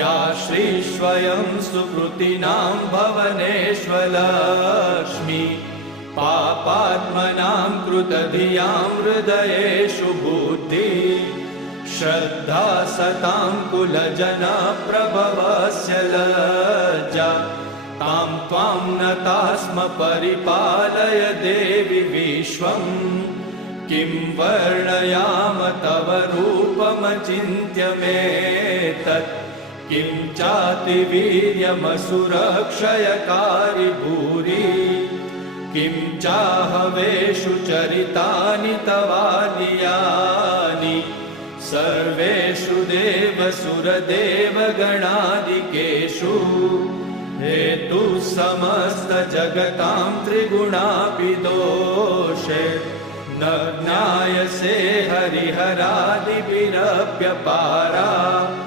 या श्रीस्वयं सुकृतिनां भवनेष्वलक्ष्मी पापात्मनां कृतधियां हृदयेषु बुद्धि श्रद्धा सतां कुलजनप्रभवस्य लज्जा तां त्वां नताः स्म परिपालय देवि विश्वं किं वर्णयाम तव रूपमचिन्त्यमेतत् किं चातिवीर्यमसुरक्षयकारि भूरि किं चाहवेषु चरितानि तवानियानि सर्वेषु देवसुरदेवगणादिकेषु हेतुः समस्तजगतां त्रिगुणापि दोषे न ज्ञायसे हरिहरादिभिरप्यपारा।